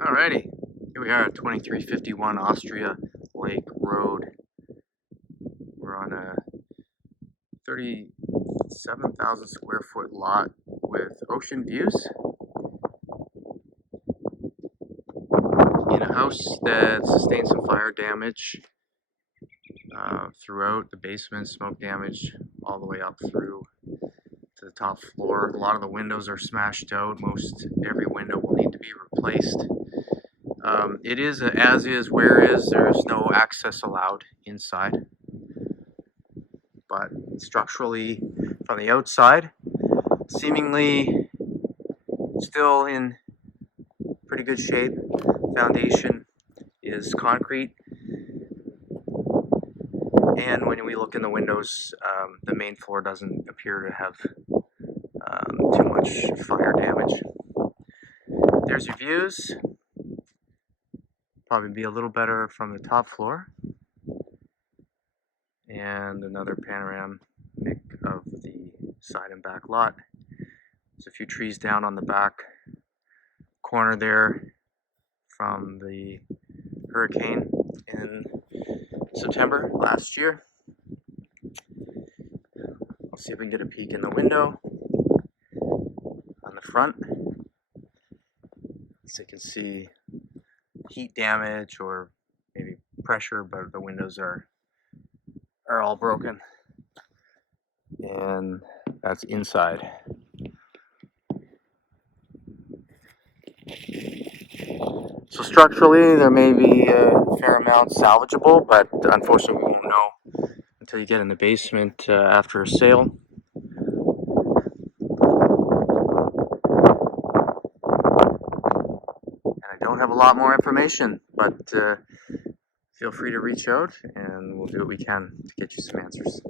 Alrighty, here we are at 2351 Ostrea Lake Road. We're on a 37,000 square foot lot with ocean views in a house that sustained some fire damage throughout the basement, smoke damage all the way up through to the top floor. A lot of the windows are smashed out. Most every window will need to be replaced. It is a as is, where is. There's no access allowed inside, but structurally from the outside, seemingly still in pretty good shape. Foundation is concrete, and when we look in the windows, the main floor doesn't appear to have too much fire damage. There's your views. Probably be a little better from the top floor. And another panoramic of the side and back lot. There's a few trees down on the back corner there from the hurricane in September last year. I'll see if we can get a peek in the window on the front, so you can see heat damage or maybe pressure, but the windows are all broken. And that's inside. So structurally there may be a fair amount salvageable, but unfortunately we won't know until you get in the basement after a sale. And I don't have a lot more information, but feel free to reach out and we'll do what we can to get you some answers.